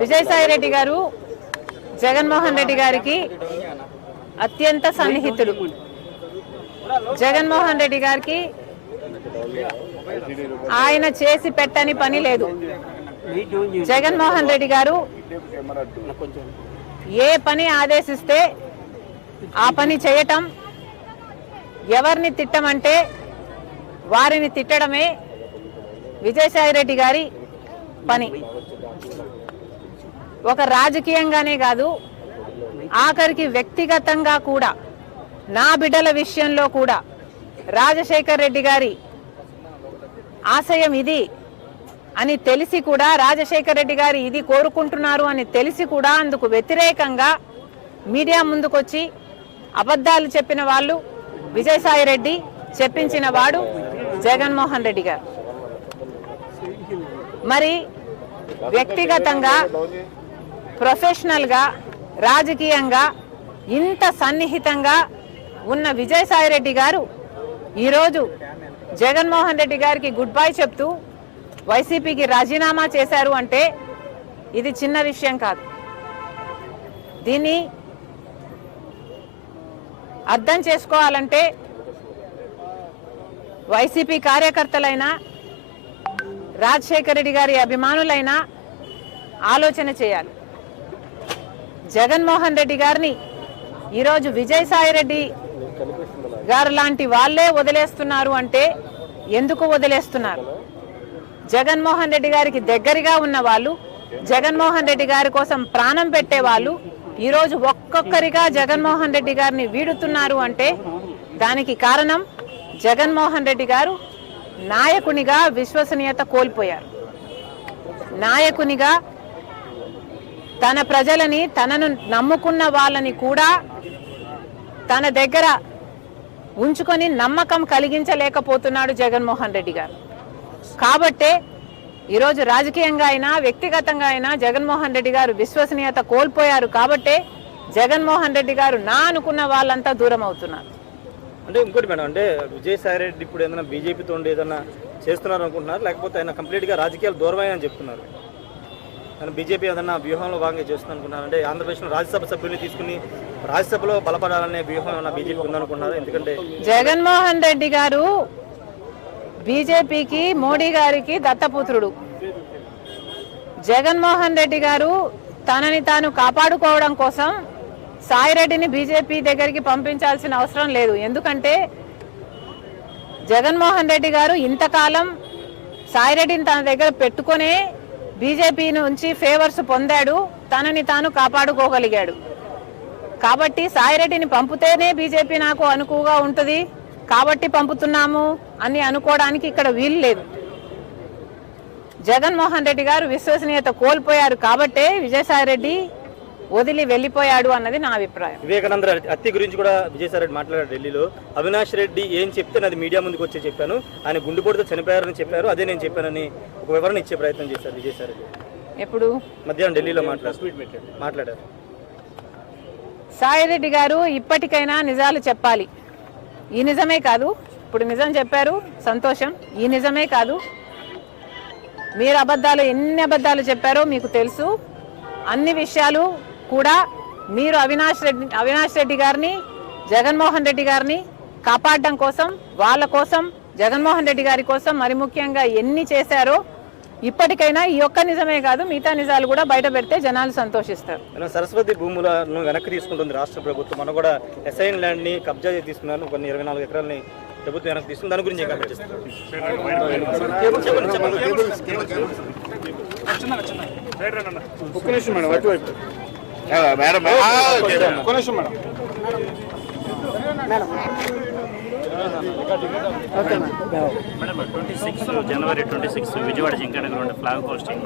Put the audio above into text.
విజయసాయిరెడ్డి గారు జగన్మోహన్ రెడ్డి గారికి అత్యంత సన్నిహితుడు. జగన్మోహన్ రెడ్డి గారికి ఆయన చేసి పెట్టని పని లేదు. జగన్మోహన్ రెడ్డి గారు ఏ పని ఆదేశిస్తే ఆ పని చేయటం, ఎవరిని తిట్టమంటే వారిని తిట్టడమే విజయసాయిరెడ్డి గారి పని. ఒక రాజకీయంగానే కాదు, ఆఖరికి వ్యక్తిగతంగా కూడా, నా బిడ్డల విషయంలో కూడా రాజశేఖర్ రెడ్డి గారి ఆశయం ఇది అని తెలిసి కూడా, రాజశేఖర్ రెడ్డి గారు ఇది కోరుకుంటున్నారు అని తెలిసి కూడా అందుకు వ్యతిరేకంగా మీడియా ముందుకొచ్చి అబద్ధాలు చెప్పిన వాళ్ళు విజయసాయిరెడ్డి, చెప్పించిన వాడు జగన్మోహన్ రెడ్డి గారు. మరి వ్యక్తిగతంగా, ప్రొఫెషనల్గా, రాజకీయంగా ఇంత సన్నిహితంగా ఉన్న విజయసాయిరెడ్డి గారు ఈరోజు జగన్మోహన్ రెడ్డి గారికి గుడ్ బై చెప్తూ వైసీపీకి రాజీనామా చేశారు అంటే ఇది చిన్న విషయం కాదు. దీన్ని అర్థం చేసుకోవాలంటే వైసీపీ కార్యకర్తలైనా, రాజశేఖర రెడ్డి గారి అభిమానులైనా ఆలోచన చేయాలి. జగన్మోహన్ రెడ్డి గారిని ఈరోజు విజయసాయిరెడ్డి గారు లాంటి వాళ్ళే వదిలేస్తున్నారు అంటే ఎందుకు వదిలేస్తున్నారు? జగన్మోహన్ రెడ్డి గారికి దగ్గరగా ఉన్న వాళ్ళు, జగన్మోహన్ రెడ్డి గారి కోసం ప్రాణం పెట్టే వాళ్ళు ఈరోజు ఒక్కొక్కరిగా జగన్మోహన్ రెడ్డి గారిని వీడుతున్నారు అంటే దానికి కారణం జగన్మోహన్ రెడ్డి గారు నాయకునిగా విశ్వసనీయత కోల్పోయారు. నాయకునిగా తన ప్రజలని, తనను నమ్ముకున్న వాళ్ళని కూడా తన దగ్గర ఉంచుకొని నమ్మకం కలిగించలేకపోతున్నాడు జగన్మోహన్ రెడ్డి గారు. కాబట్టే ఈరోజు రాజకీయంగా అయినా, వ్యక్తిగతంగా అయినా జగన్మోహన్ రెడ్డి గారు విశ్వసనీయత కోల్పోయారు. కాబట్టే జగన్మోహన్ రెడ్డి గారు నా అనుకున్న వాళ్ళంతా దూరం అవుతున్నారు. అంటే ఇంకోటి మేడం, అంటే విజయసాయిరెడ్డి ఇప్పుడు ఏదైనా బీజేపీతో ఏదైనా చేస్తున్నారు అనుకుంటున్నారు, లేకపోతే ఆయన కంప్లీట్గా రాజకీయాలు దూరమని చెప్తున్నారు? ఆయన బీజేపీ ఏదైనా వ్యూహంలో భాగంగా చేస్తున్నారు అనుకుంటున్నారు? అంటే ఆంధ్రప్రదేశ్లో రాజ్యసభ సభ్యుల్ని తీసుకుని రాజ్యసభలో బలపడాలనే వ్యూహం ఏమైనా బీజేపీ ఉందనుకుంటున్నారు? ఎందుకంటే జగన్మోహన్ రెడ్డి గారు బీజేపీకి, మోడీ గారికి దత్తపుత్రుడు. జగన్మోహన్ రెడ్డి గారు తనని తాను కాపాడుకోవడం కోసం సాయిరెడ్డిని బీజేపీ దగ్గరికి పంపించాల్సిన అవసరం లేదు. ఎందుకంటే జగన్మోహన్ రెడ్డి గారు ఇంతకాలం సాయిరెడ్డిని తన దగ్గర పెట్టుకునే బీజేపీ నుంచి ఫేవర్స్ పొందాడు, తనని తాను కాపాడుకోగలిగాడు. కాబట్టి సాయిరెడ్డిని పంపితేనే బీజేపీ నాకు అనుకువగా ఉంటుంది కాబట్టి పంపుతున్నాము అని అనుకోవడానికి ఇక్కడ వీలు లేదు. జగన్మోహన్ రెడ్డి గారు విశ్వసనీయత కోల్పోయారు కాబట్టే విజయసాయిరెడ్డి వదిలి వెళ్ళిపోయాడు అన్నది నా అభిప్రాయం. వివేకానంద హత్య గురించి కూడా విజయసాయిరెడ్డి మాట్లాడారు ఢిల్లీలో. అవినాష్ రెడ్డి ఏం చెప్తే అది మీడియా ముందుకు వచ్చి చెప్పాను, ఆయన గుండెపోటుతో చనిపోయారని చెప్పారు, అదే నేను చెప్పానని ఒక వివరణ ఇచ్చే ప్రయత్నం చేశారు విజయసాయిరెడ్డి. ఎప్పుడు? మధ్యాహ్నం ఢిల్లీలో మాట్లాడారు. సాయిరెడ్డి గారు ఇప్పటికైనా నిజాలు చెప్పాలి. ఈ నిజమే కాదు, ఇప్పుడు నిజం చెప్పారు, సంతోషం. ఈ నిజమే కాదు, మీరు అబద్ధాలు, ఎన్ని అబద్ధాలు చెప్పారో మీకు తెలుసు. అన్ని విషయాలు కూడా మీరు అవినాష్ రెడ్డి గారిని, జగన్మోహన్ రెడ్డి గారిని కాపాడడం కోసం, వాళ్ళ కోసం, జగన్మోహన్ రెడ్డి గారి కోసం మరి ముఖ్యంగా ఎన్ని చేశారో ఇప్పటికైనా ఈ ఒక్క నిజమే కాదు, మిగతా నిజాలు కూడా బయట పెడితే జనాలు సంతోషిస్తారు. సరస్వతి భూములను వెనక్కి తీసుకుంటుంది రాష్ట్ర ప్రభుత్వం. మనం కూడా ఎస్ఐన్ ల్యాండ్ ని కబ్జా తీసుకున్నాను, కొన్ని 24 ఎకరాలని ప్రభుత్వం వెనక్కి తీసుకుంది. దాని గురించి మేడం 26 జనవరి 26 విజయవాడ జింకనగర్ ఫ్లాగ్ హోస్టింగ్.